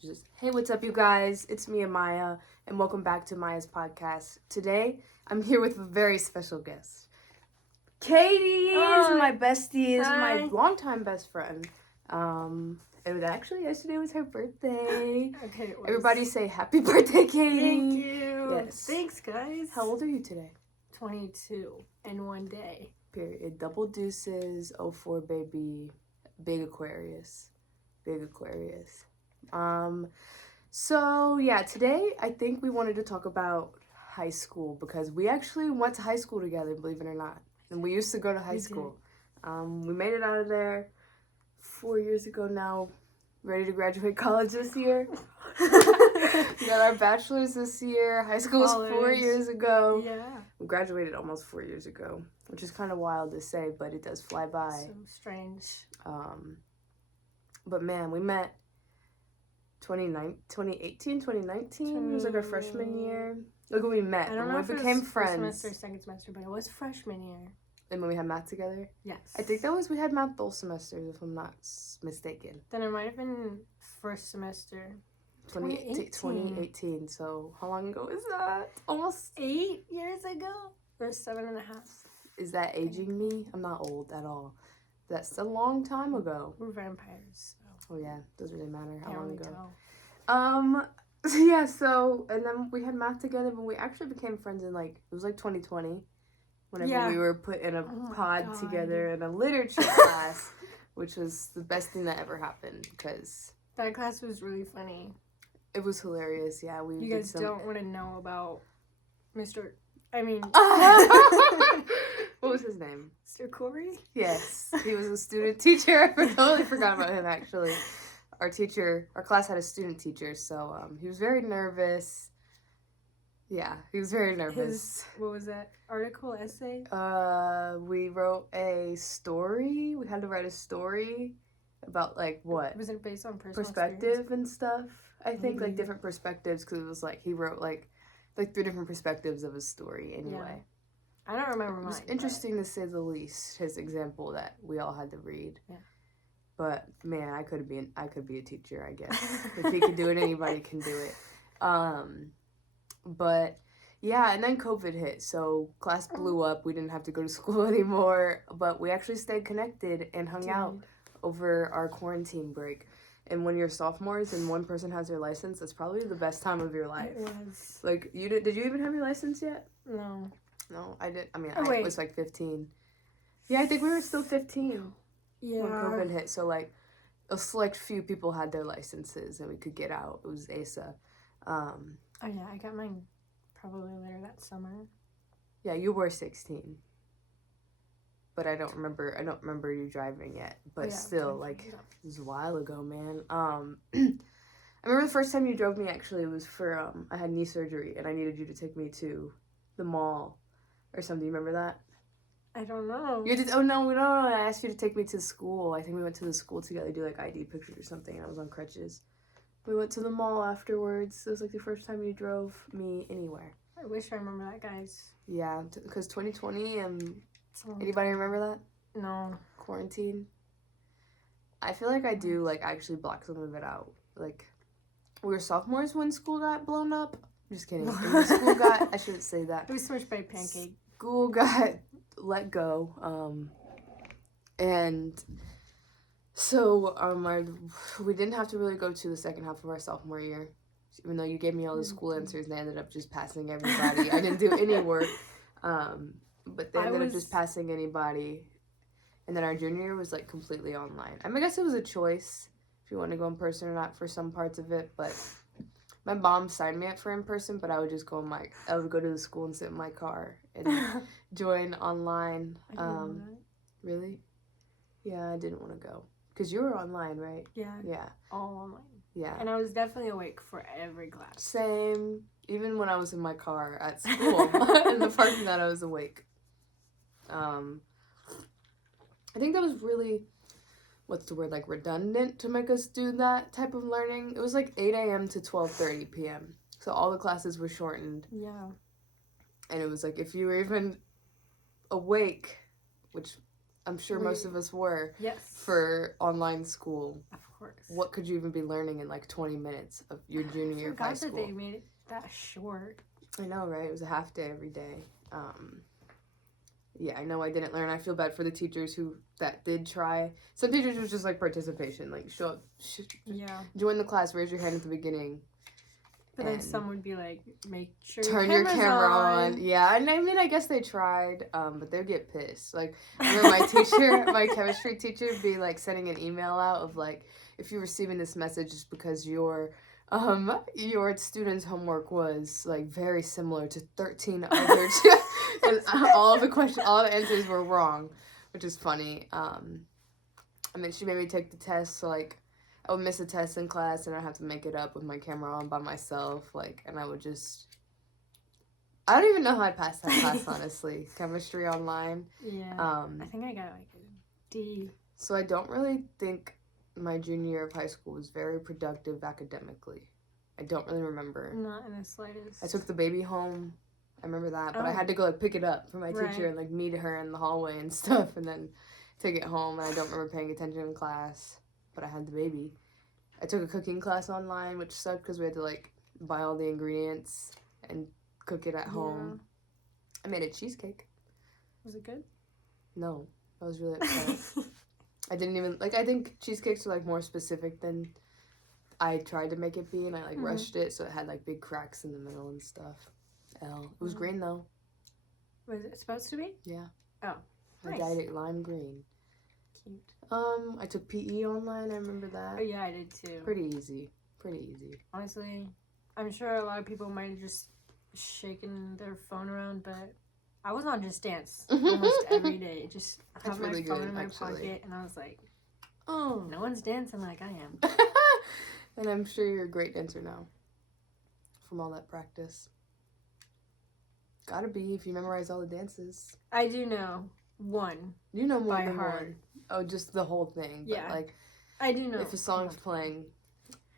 just, hey, what's up, you guys? It's me, Amaya, and welcome back to Maya's podcast. Today, I'm here with a very special guest. Katie is my bestie, is my longtime best friend. It was actually, yesterday was her birthday. Okay, it was. Everybody say happy birthday, Katie. Thank you. Yes. Thanks, guys. How old are you today? 22 in one day. Period. Double deuces, 04 baby, big Aquarius. Big Aquarius. So yeah, today I think we wanted to talk about high school because we actually went to high school together, believe it or not. And we used to go to high school. We made it out of there 4 years ago now, ready to graduate college this year. We got our bachelor's this year. High school was 4 years ago. Yeah. We graduated almost 4 years ago, which is kind of wild to say, but it does fly by. So strange. But man, we met 2018, 2019. It was like our freshman year. Look when we met. I don't know when if we it became was friends. first semester, second semester, but it was freshman year. And when we had math together? Yes. I think we had math both semesters, if I'm not mistaken. Then it might have been first semester. 2018. So how long ago is that? Almost 8 years ago? Or 7.5. Is that aging me? I'm not old at all. That's a long time ago. We're vampires. So. Oh yeah, doesn't really matter how Can't long really ago. tell. Yeah, so, and then we had math together, but we actually became friends in, it was 2020, whenever we were put in a pod together in a literature class, which was the best thing that ever happened, because... That class was really funny. It was hilarious, yeah. You guys don't want to know about Mr. What was his name? Mr. Corey? Yes, he was a student teacher. I totally forgot about him, actually. Our class had a student teacher, so he was very nervous. Yeah, he was very nervous. What was that? Article, essay? We wrote a story. We had to write a story about, what? Was it based on personal perspective experience? And stuff. I think, Maybe. Different perspectives, because it was, he wrote, 3 different perspectives of his story, anyway. Yeah. I don't remember mine. It was interesting to say the least, his example that we all had to read. Yeah. But man, I could be a teacher, I guess. If he could do it, anybody can do it. But yeah, and then COVID hit, so class blew up. We didn't have to go to school anymore, but we actually stayed connected and hung out over our quarantine break. And when you're sophomores and one person has their license, that's probably the best time of your life. It was. Did you even have your license yet? No. No, I didn't. I mean, Oh, I was 15. Yeah, I think we were still 15. Yeah. When COVID hit, so a select few people had their licenses and we could get out. It was ASA. Oh yeah, I got mine probably later that summer. Yeah, you were 16. But I don't remember you driving yet. But still, it was a while ago, man. I remember the first time you drove me, actually, it was for, I had knee surgery and I needed you to take me to the mall or something. You remember that? I don't know. You did? Oh no, I asked you to take me to school. I think we went to the school together, do ID pictures or something, and I was on crutches. We went to the mall afterwards. It was the first time you drove me anywhere. I wish I remember that, guys. Yeah, because 2020 anybody remember that? No. Quarantine. I feel like I do actually block some of it out. We were sophomores when school got blown up. Just kidding. When school got, I shouldn't say that. It was smushed by a pancake. School got let go, and so we didn't have to really go to the second half of our sophomore year, even though you gave me all the school answers and I ended up just passing everybody. I didn't do any work, but they ended up just passing anybody, and then our junior year was completely online. I guess it was a choice if you want to go in person or not for some parts of it, but my mom signed me up for in person, but I would just go I would go to the school and sit in my car and join online. Really? Yeah, I didn't want to go. Because you were online, right? Yeah. Yeah. All online. Yeah. And I was definitely awake for every class. Same. Even when I was in my car at school, in the parking lot, I was awake. I think that was really, redundant to make us do that type of learning. It was 8 a.m. to 12:30 p.m. So all the classes were shortened. Yeah. And it was if you were even awake, which I'm sure most of us were, Yes. for online school. Of course. What could you even be learning in like 20 minutes of your junior year of high school? I forgot that they made it that short. I know, right? It was a half day every day. Yeah, I know I didn't learn. I feel bad for the teachers that did try. Some teachers was just like participation, like show up, join the class, raise your hand at the beginning. But then some would be like, make sure turn your camera on. Yeah, and I mean, I guess they tried, but they'd get pissed. Like, I remember my teacher, my chemistry teacher, be like sending an email out of like, if you're receiving this message, it's because your student's homework was like very similar to 13 other, and all the answers were wrong, which is funny. And then she made me take the test, so like, I would miss a test in class and I'd have to make it up with my camera on by myself, like, and I would just, I don't even know how I passed that class, honestly. Chemistry online. Yeah. I think I got like a D. So I don't really think my junior year of high school was very productive academically. I don't really remember. Not in the slightest. I took the baby home. I remember that, but I had to go like pick it up from my teacher and like meet her in the hallway and stuff, and then take it home. And I don't remember paying attention in class. But I had the baby. I took a cooking class online, which sucked because we had to like buy all the ingredients and cook it at home. I made a cheesecake. Was it good? No, I was really upset. I didn't even like. I think cheesecakes are like more specific than I tried to make it be, and I like rushed it, so it had like big cracks in the middle and stuff. It was green though. Was it supposed to be? Yeah. Oh, I dyed it lime green. Cute. I took PE online. I remember that. Oh yeah, I did too. Pretty easy. Honestly, I'm sure a lot of people might have just shaken their phone around, but I was on Just Dance almost every day. Just have my really phone good, in my actually. pocket, and I was like, oh, no one's dancing like I am. And I'm sure you're a great dancer now from all that practice. Gotta be if you memorize all the dances. I do know one. You know more by than heart. one. Oh, just the whole thing. But Yeah. like, I do know. if a song's playing,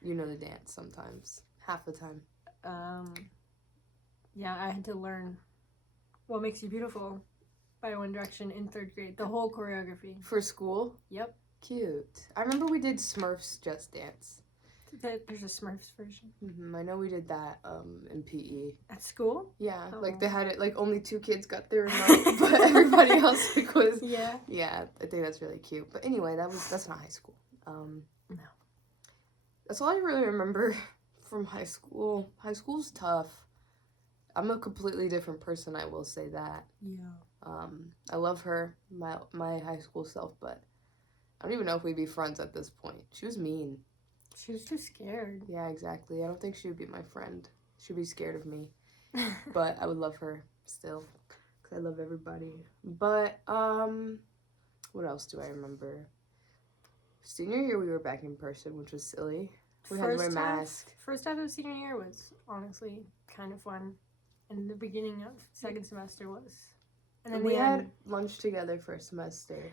you know the dance sometimes. Half the time. Yeah, I had to learn What Makes You Beautiful by One Direction in 3rd grade. The whole choreography. For school? Yep. Cute. I remember we did Smurfs Just Dance. There's a Smurfs version. I know we did that in PE. At school? Yeah, Oh. like they had it, like only 2 kids got their remote, but everybody else like was. Yeah. Yeah, I think that's really cute. But anyway, that's not high school. No. That's all I really remember from high school. High school's tough. I'm a completely different person, I will say that. Yeah. I love her, my high school self, but I don't even know if we'd be friends at this point. She was mean. She was too scared. Yeah, exactly. I don't think she would be my friend. She'd be scared of me. But I would love her still, because I love everybody. But, what else do I remember? Senior year, we were back in person, which was silly. We had to wear masks. First half of senior year was honestly kind of fun. And the beginning of second semester was. And then we had lunch together for a semester.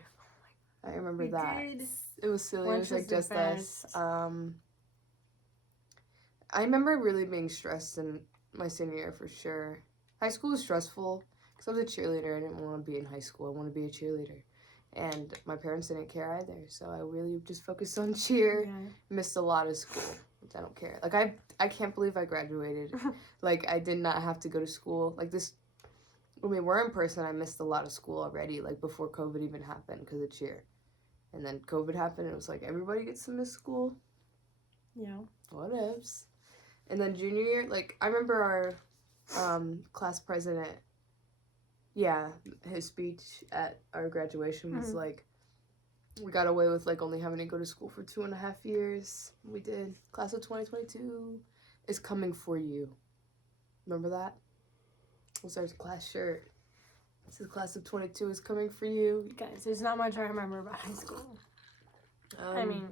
I remember that. Did. It was silly. Lunch it was like was the just best. us. I remember really being stressed in my senior year for sure. High school was stressful because I was a cheerleader. I didn't want to be in high school. I wanted to be a cheerleader. And my parents didn't care either. So I really just focused on cheer. Yeah. Missed a lot of school, which I don't care. Like, I can't believe I graduated. Like, I did not have to go to school. Like, when we were in person, I missed a lot of school already, like, before COVID even happened because of cheer. And then COVID happened, and it was like, everybody gets to miss school. Yeah. Whatevs. And then junior year, like, I remember our class president, his speech at our graduation was like, we got away with, like, only having to go to school for 2.5 years. We did. Class of 2022 is coming for you. Remember that? It was our class shirt. It says class of 22 is coming for you. Guys, there's not much I remember about high school. I mean,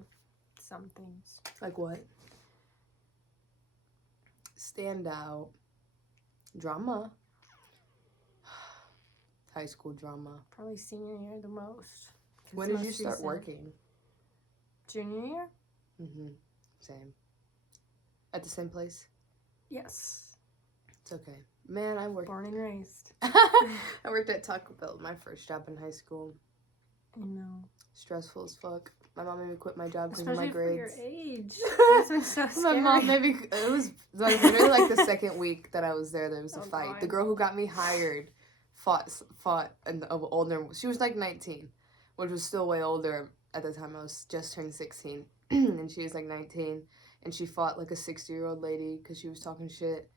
some things. Like what? Standout. Drama. High school drama. Probably senior year the most. When did you start working? Junior year? Same. At the same place? Yes. It's okay. Man, I worked. Born and raised. I worked at Taco Bell, my first job in high school. I know. Stressful as fuck. My mom made me quit my job because of my Especially for your grades. age. That's been so My scary. mom made me. It was like literally like the second week that I was there. There was a Oh, fight. God. The girl who got me hired fought an older. She was like 19, which was still way older at the time. I was just turning 16, and she was like 19, and she fought like a 60-year-old lady because she was talking shit.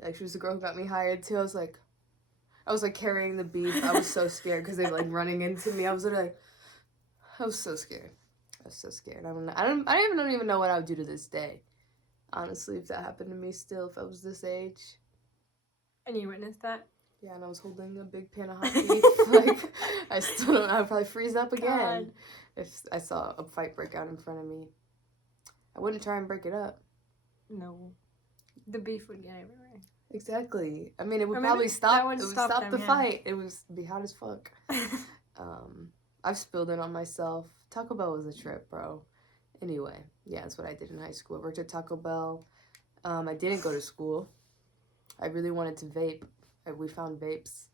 Like she was the girl who got me hired too. I was like carrying the beef. I was so scared because they were like running into me. I was literally like, I was so scared. I was so scared. I don't even know what I would do to this day. Honestly, if that happened to me still, if I was this age. And you witnessed that? Yeah, and I was holding a big pan of hot beef. Like, I still don't know. I'd probably freeze up again God. if I saw a fight break out in front of me. I wouldn't try and break it up. No. The beef would get everywhere. Exactly. I mean, it would Or probably maybe stop. that It would would stop stop them, the yeah. fight. It would be hot as fuck. I've spilled it on myself. Taco Bell was a trip, bro. Anyway, yeah, that's what I did in high school. I worked at Taco Bell. I didn't go to school. I really wanted to vape. We found vapes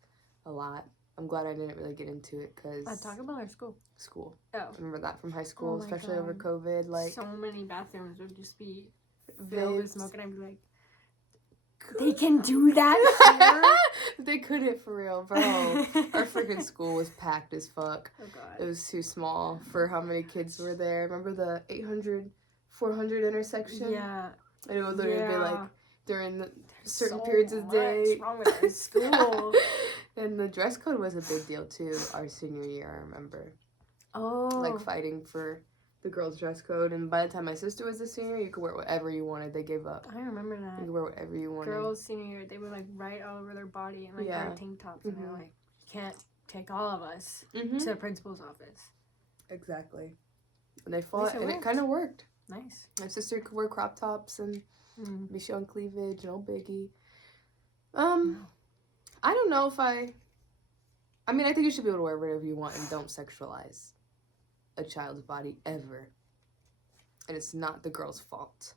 a lot. I'm glad I didn't really get into it because At Taco Bell or school? school. Oh. I remember that from high school, Oh my especially over God. COVID. Like So many bathrooms would just be filled with vapes. smoke, and I'd be like, they can do that They couldn't for real, bro. here? Our freaking school was packed as fuck. Oh, God. It was too small for how many kids were there. Remember the 800, 400 intersection? Yeah. And it would literally be like during the certain periods of the day. What's wrong with this school? And the dress code was a big deal too. Our senior year, I remember, Oh. like fighting for the girls' dress code. And by the time my sister was a senior, you could wear whatever you wanted. They gave up. I remember You that. could wear whatever you wanted. Girls senior year, they would like write all over their body and like Yeah. wear tank tops, and they're like, you can't take all of us Mm-hmm. to the principal's office. Exactly. And they fought, it and it worked. kind of worked. Nice. My sister could wear crop tops and Mm. be showing cleavage, no biggie. I don't know if I mean, I think you should be able to wear whatever you want and don't sexualize a child's body ever. And it's not the girl's fault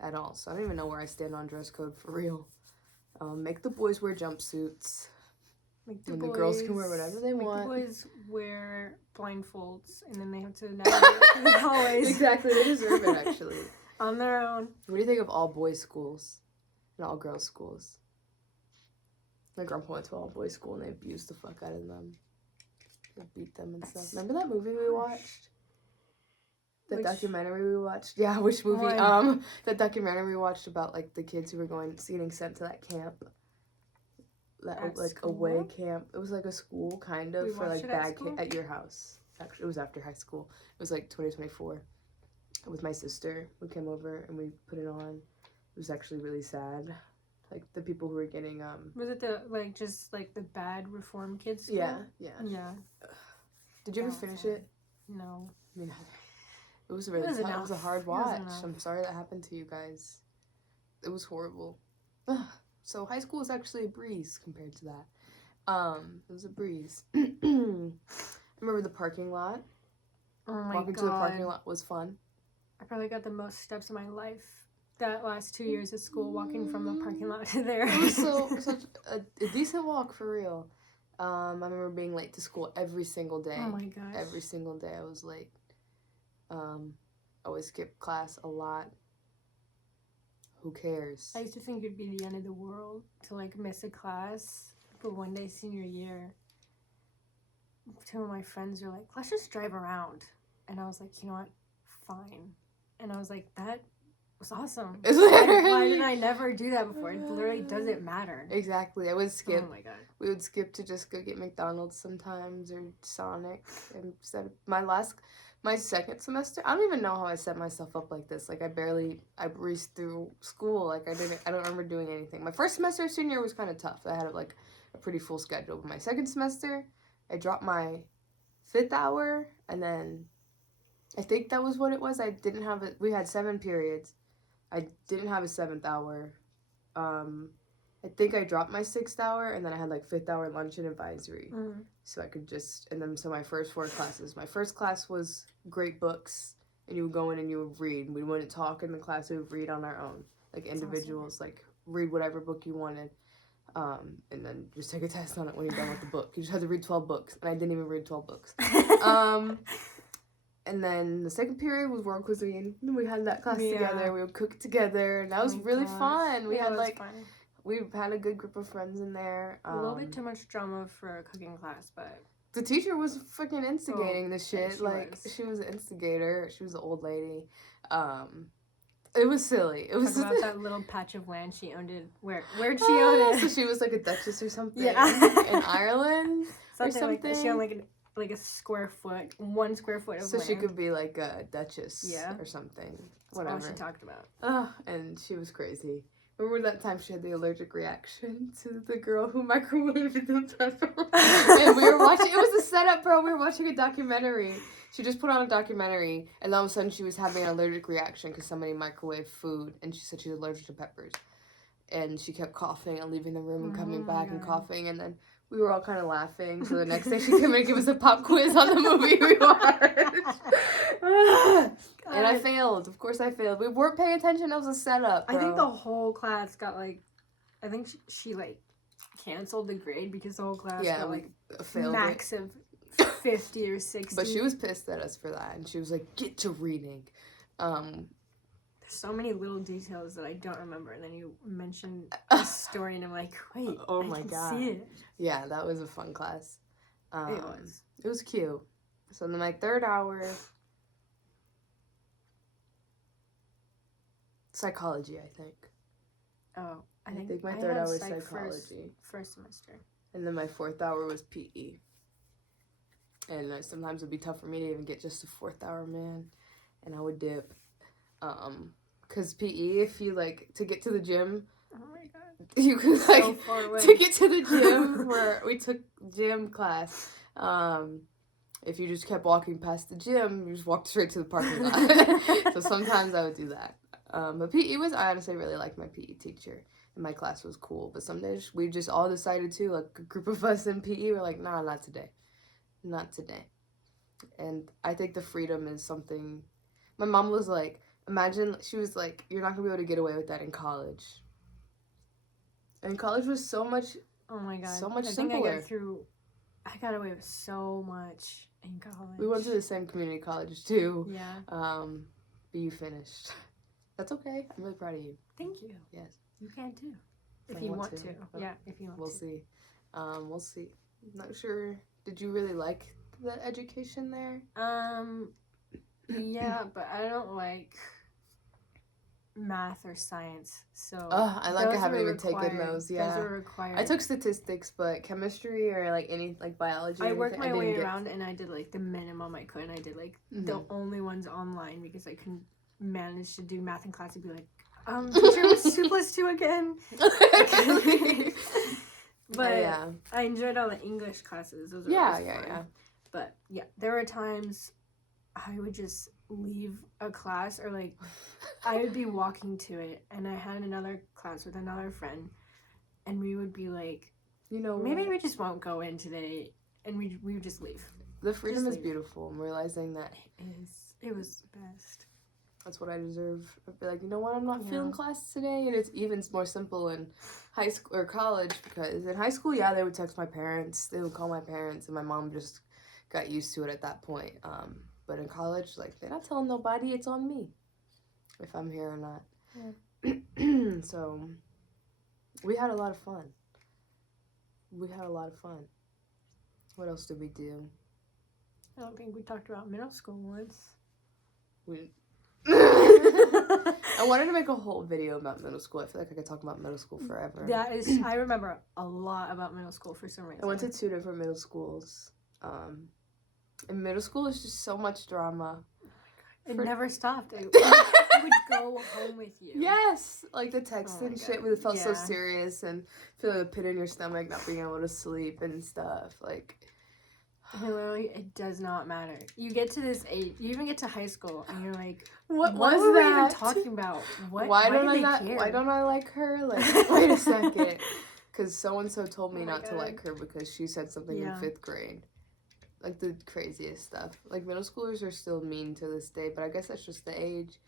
at all. So I don't even know where I stand on dress code for real. Make the boys wear jumpsuits. Like The girls can wear whatever they want. The boys wear blindfolds, and then they have to navigate through the hallways Exactly, they deserve it actually. on their own. What do you think of all boys schools and all girls schools? My grandpa went to all boys school and they abused the fuck out of them. They beat them and stuff. Remember that movie we watched? The documentary we watched? Yeah, which movie? One. The documentary we watched about like the kids who were getting sent to that camp. That At like school? away camp. It was like a school kind of We for watched like it at bad school? kids at your house. Actually, it was after high school. It was like 2024. With my sister, we came over and we put it on. It was actually really sad. Like the people who were getting Was it the like just like the bad reform kids school? yeah. Yeah. Did you ever That finish sad. it? No. I mean, it was really was tough. It was a enough. hard It was watch. enough. I'm sorry that happened to you guys. It was horrible. So high school is actually a breeze compared to that. It was a breeze. I remember the parking lot. Oh my Walking God. to the parking lot was fun. I probably got the most steps in my life that last 2 years of school, walking from the parking lot to there. It was such a decent walk for real. I remember being late to school every single day. Oh my gosh. Every single day I was late. I always skipped class a lot. Who cares? I used to think it'd be the end of the world to like miss a class, but one day senior year, two of my friends were like, let's just drive around. And I was like, you know what? Fine. And I was like, that was awesome. It's Why literally- did I never do that before? It literally doesn't matter. Exactly. I would skip. Oh my God. We would skip to just go get McDonald's sometimes or Sonic. And my second semester, I don't even know how I set myself up like this. Like I breezed through school. Like I don't remember doing anything. My first semester of senior year was kind of tough. I had like a pretty full schedule. But my second semester, I dropped my 5th hour, and then I think that was what it was. I didn't have it. We had 7 periods. I didn't have a 7th hour. I think I dropped my 6th hour, and then I had like 5th hour lunch and advisory. Mm. So I could so my first 4 classes. My first class was great books, and you would go in and you would read. We wouldn't talk in the class, we would read on our own. Like individuals, like read whatever book you wanted. And then just take a test on it when you're done with the book. You just have to read 12 books, and I didn't even read 12 books. And then the second period was world cuisine. We had that class together. We would cook together, and that was really fun. We had we had a good group of friends in there. A little bit too much drama for a cooking class, but the teacher was freaking instigating the shit. She was an instigator. She was an old lady. It was silly. It was about that little patch of land she owned it. Where'd she own it? So she was like a duchess or something. Yeah. In Ireland or something. Like, she owned like a square foot, 1 square foot of land. So she could be like a duchess or something. Whatever. That's all she talked about. And she was crazy. Remember that time she had the allergic reaction to the girl who microwaved the pepper? And we were watching, it was a setup, bro. We were watching a documentary. She just put on a documentary, and all of a sudden she was having an allergic reaction because somebody microwaved food, and she said she's allergic to peppers. And she kept coughing and leaving the room and coming back and coughing, and then we were all kind of laughing. So the next day she came in and gave us a pop quiz on the movie we watched. And I failed. Of course I failed. We weren't paying attention. That was a setup, bro. I think the whole class got I think she canceled the grade because the whole class got failed max of 50 or 60. But she was pissed at us for that, and she was like, "Get to reading." There's so many little details that I don't remember, and then you mentioned the story, and I'm like, wait, oh my God. See it. Yeah, that was a fun class. It was cute. So then my third hour, psychology, I think. Oh, I think my third hour was psychology. First semester. And then my fourth hour was PE. And sometimes it'd be tough for me to even get just a fourth hour, man. And I would dip. Because PE, if you, to get to the gym... Oh, my God. You could, so far away. To get to the gym, where we took gym class, if you just kept walking past the gym, you just walked straight to the parking lot. So sometimes I would do that. But PE I honestly really liked my PE teacher. And my class was cool. But some days we just all decided to, a group of us in PE were like, nah, not today. Not today. And I think the freedom is something... My mom was like, imagine, she was like, you're not going to be able to get away with that in college. And college was so much... Oh my God. So much simpler. I got away with so much in college. We went to the same community college too. Yeah. But you finished. That's okay. I'm really proud of you. Thank you. Yes. You can too. If you want to. Yeah, if you want We'll to. see. We'll see. I'm not sure. Did you really like the education there? Yeah, but I don't like math or science, so I haven't even taken those. Yeah, those are required. I took statistics, but chemistry or any biology. I worked my way around, and I did the minimum I could, and I did the only ones online because I couldn't manage to do math in class. I'd be like, teacher, what's 2 + 2 again? But yeah. I enjoyed all the English classes. Those were fun. Yeah. But yeah, there were times I would just leave a class, or I would be walking to it, and I had another class with another friend, and we would be like, maybe we just won't go in today, and we would just leave. The freedom is beautiful. I'm realizing that it was the best. That's what I deserve. I'd be like, you know what, I'm not feeling class today. And it's even more simple in high school or college, because in high school, they would text my parents. They would call my parents, and my mom just got used to it at that point. But in college, they're not telling nobody. It's on me if I'm here or not. Yeah. So we had a lot of fun. What else did we do? I don't think we talked about middle school once. I wanted to make a whole video about middle school. I feel like I could talk about middle school forever. I remember a lot about middle school for some reason. I went to 2 different middle schools. And middle school is just so much drama. Oh my God. It never stopped. I would go home with you. Yes! The text and shit, it felt so serious, and feeling a pit in your stomach, not being able to sleep and stuff. Literally, it does not matter. You get to this age, you even get to high school, and you're like, what were we even talking about? Why don't I like her? Wait a second. Because so-and-so told me not to like her because she said something in 5th grade. The craziest stuff. Middle schoolers are still mean to this day, but I guess that's just the age.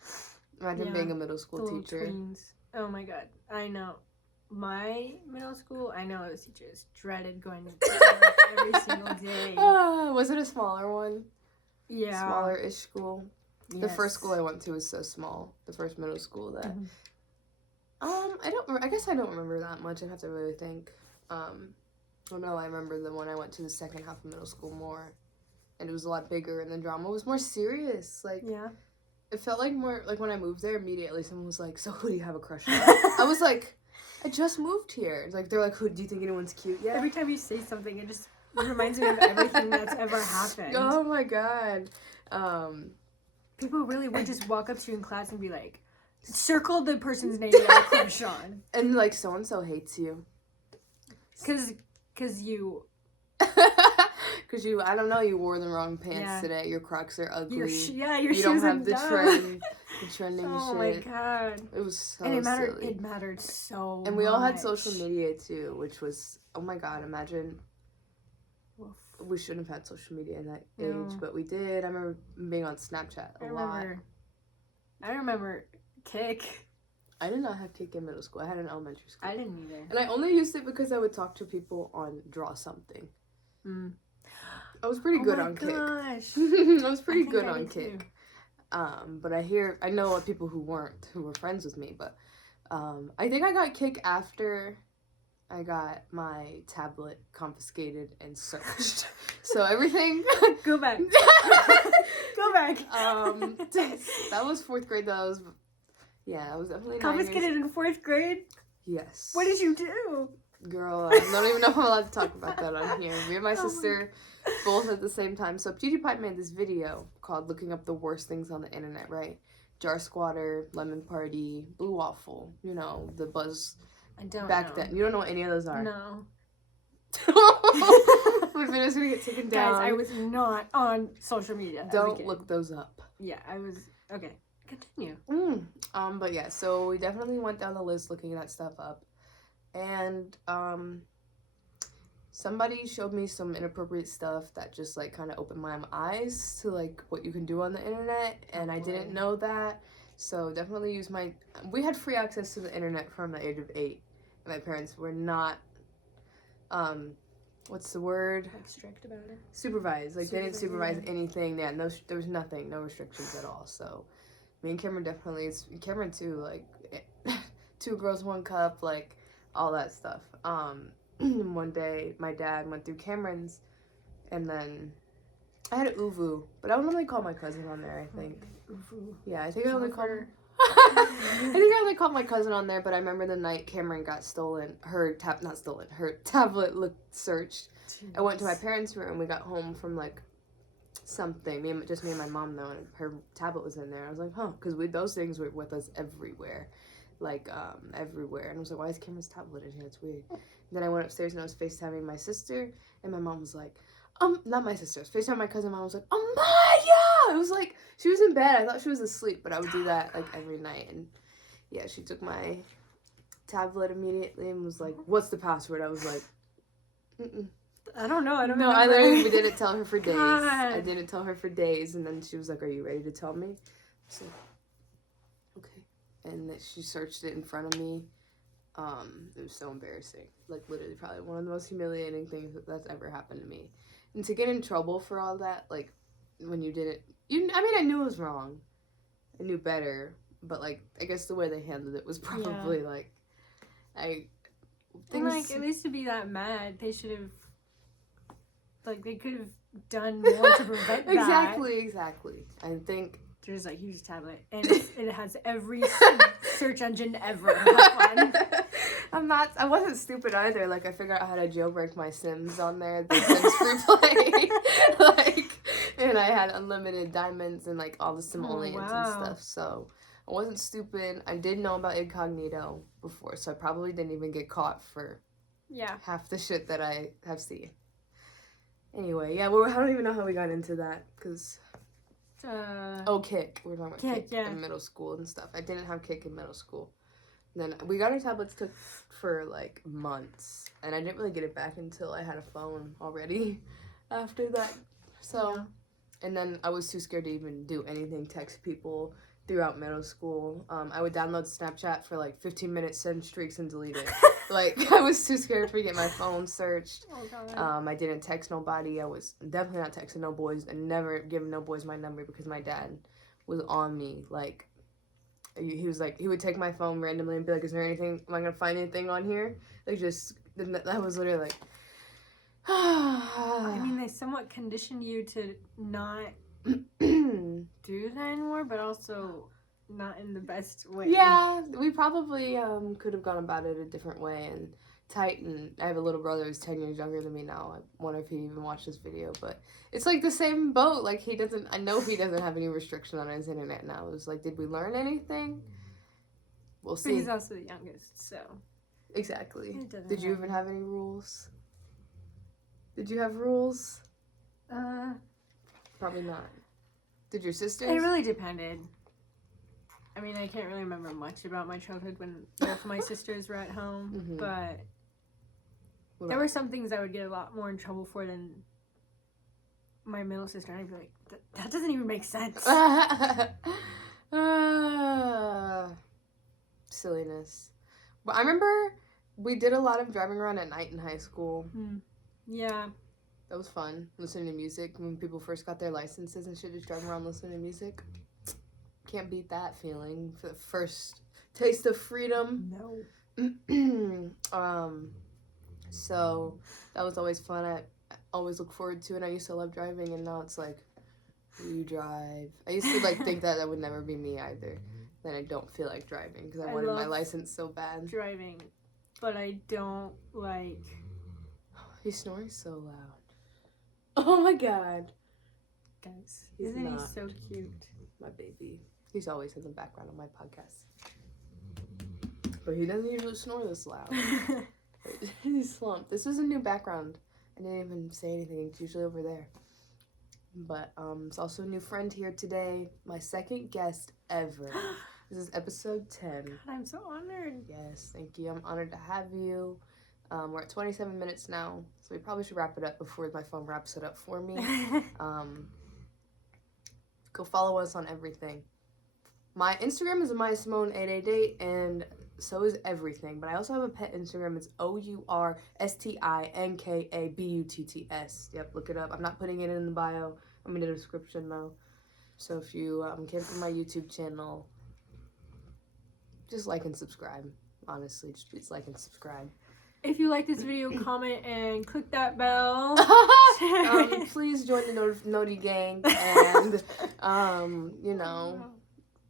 Imagine being a middle school teacher. Tweens. Oh my God, I know. my middle school, I know those teachers dreaded going to work every single day. Was it a smaller one? Yeah. Smaller-ish school? Yes. The first school I went to was so small. The first middle school that... I guess I don't remember that much. I'd have to really think. Well, no, I remember the one I went to the second half of middle school more. And it was a lot bigger, and the drama was more serious. Like, Yeah. it felt like more... Like, when I moved there, immediately someone was like, so who do you have a crush on? I was like, I just moved here. Like, they're like, who, do you think anyone's cute yet? Every time you say something, it just reminds me of everything that's ever happened. Oh, my God. People really would just walk up to you in class and be like, circle the person's name you have a crush on. And, like, so-and-so hates you. Cause you... Because you, I don't know, you wore the wrong pants today. Your Crocs are ugly. Your you shoes don't are have the dumb. trending Oh shit. my God. It was so And silly. it mattered so much. And we all had social media too, which was, oh my God, imagine. Oof. We shouldn't have had social media in that No. age, but we did. I remember being on Snapchat a lot. I remember Kik. I did not have Kik in middle school. I had an elementary school. I didn't either. And I only used it because I would talk to people on Draw Something. I was pretty good on Kik. Gosh. I was pretty I think good I on did Kik. too. But I know people who were friends with me, but I think I got Kik after I got my tablet confiscated and searched. So everything. Go back. Go back. That was 4th grade. That was definitely 9 Confiscated years. in 4th grade? Yes. What did you do? Girl, I don't even know if I'm allowed to talk about that on here. Me and my Oh my sister both at the same time. So PewDiePie made this video called Looking Up the Worst Things on the Internet, right? Jar Squatter, Lemon Party, Blue Waffle, you know, the buzz I don't back know. then. You don't know what any of those are? No. My video's gonna get taken down. Guys, I was not on social media. as a Don't kid. look those up. Yeah, I was. Okay, continue. But yeah, so we definitely went down the list looking that stuff up. And somebody showed me some inappropriate stuff that just like kind of opened my eyes to like what you can do on the internet, and I didn't know that. So definitely we had free access to the internet from the age of 8. And my parents were not what's the word? Like strict about it. Supervised. Like they didn't supervise yeah. anything. Yeah, there was nothing, no restrictions at all. So me and Cameron Cameron too, like 2 girls, 1 cup, like all that stuff. One day my dad went through Cameron's, and then I had Uvu, but I would only call my cousin on there, I think. Uvu. Yeah, I think I only called Jennifer. I think I only called my cousin on there, but I remember the night Cameron got stolen, her tablet searched. I went to my parents' room, we got home from like something, just me and my mom though, and her tablet was in there. I was like, huh, because those things were with us everywhere. Like everywhere, and I was like, why is Cameron's tablet in here? It's weird. And then I went upstairs and I was FaceTiming my sister, and my mom was like, not my sister, I was FaceTiming my cousin. Mom was like, Amaya! It was like she was in bed. I thought she was asleep, but I would do that like every night. And yeah, she took my tablet immediately and was like, what's the password? I was like, I don't know. I don't know. I literally didn't tell her for days. God. I didn't tell her for days, and then she was like, are you ready to tell me? So okay. And that she searched it in front of me. It was so embarrassing. Like, literally, probably one of the most humiliating things that's ever happened to me. And to get in trouble for all that, like, when you didn't... I knew it was wrong. I knew better. But, like, I guess the way they handled it was probably, like... And, like, at least to be that mad, they should have... Like, they could have done more to prevent that. Exactly. I think... There's like huge tablet, and it has every search engine ever. Have fun. I wasn't stupid either. Like I figured out how to jailbreak my Sims on there, the Sims free play. Like, and I had unlimited diamonds and like all the simoleons and stuff. So I wasn't stupid. I did know about incognito before, so I probably didn't even get caught for half the shit that I have seen. Anyway, yeah, I don't even know how we got into that, because... Kik. We're talking about Kik in middle school and stuff. I didn't have Kik in middle school. And then we got our tablets took for like months, and I didn't really get it back until I had a phone already after that. So, and then I was too scared to even do anything, text people, throughout middle school. I would download Snapchat for like 15 minutes, send streaks, and delete it. Like, I was too scared to get my phone searched. Oh, God. I didn't text nobody. I was definitely not texting no boys, and never giving no boys my number because my dad was on me. Like, he was like, he would take my phone randomly and be like, is there anything, am I gonna find anything on here? Like, just, that was literally like, I mean, they somewhat conditioned you to not do that anymore, but also not in the best way. Yeah, we probably could have gone about it a different way. And Titan, I have a little brother who's 10 years younger than me now. I wonder if he even watched this video, but it's like the same boat. Like, I know he doesn't have any restriction on his internet now. It was like, did we learn anything? We'll But see. he's also the youngest, so. Exactly. It doesn't Did you matter. even have any rules? Did you have rules? Probably not. Did your sisters? It really depended. I mean, I can't really remember much about my childhood when both of my sisters were at home, Mhm. but What there about- were some things I would get a lot more in trouble for than my middle sister, and I'd be like, that doesn't even make sense. Silliness. But I remember we did a lot of driving around at night in high school. Yeah. That was fun. Listening to music when people first got their licenses and shit, just driving around listening to music. Can't beat that feeling for the first taste of freedom. No. So that was always fun. I always look forward to it. I used to love driving, and now it's like, you drive. I used to like think that would never be me either. Then I don't feel like driving because I wanted my love license so bad. driving, but I don't like. He's snoring so loud. Oh my god. Guys, He's isn't not. he so cute? My baby. He's always in the background of my podcast. But he doesn't usually snore this loud. He's slumped. This is a new background. I didn't even say anything. It's usually over there. But it's also a new friend here today. My second guest ever. This is episode 10. God, I'm so honored. Yes, thank you. I'm honored to have you. We're at 27 minutes now, so we probably should wrap it up before my phone wraps it up for me. Go follow us on everything. My Instagram is MayaSimone888, and so is everything. But I also have a pet Instagram. It's OurStinkabutts. Yep, look it up. I'm not putting it in the bio. I'm in the description though. So if you came from my YouTube channel, just like and subscribe. Honestly, just please like and subscribe. If you like this video, comment and click that bell. Please join the Noti gang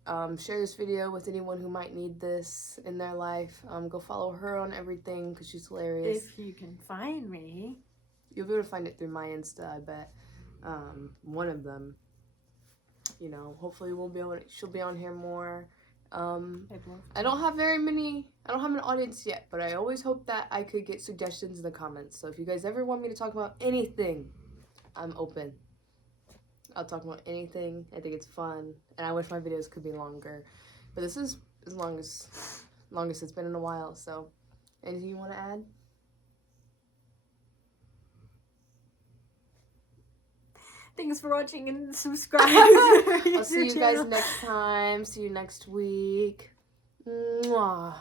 and share this video with anyone who might need this in their life. Go follow her on everything because she's hilarious. If you can find me. You'll be able to find it through my Insta, I bet. One of them. Hopefully she'll be on here more. I don't have an audience yet, but I always hope that I could get suggestions in the comments. So if you guys ever want me to talk about anything, I'm open. I'll talk about anything. I think it's fun, and I wish my videos could be longer. But this is as longest it's been in a while. So, anything you want to add? Thanks for watching and subscribe. I'll see you guys next time. See you next week. Mwah.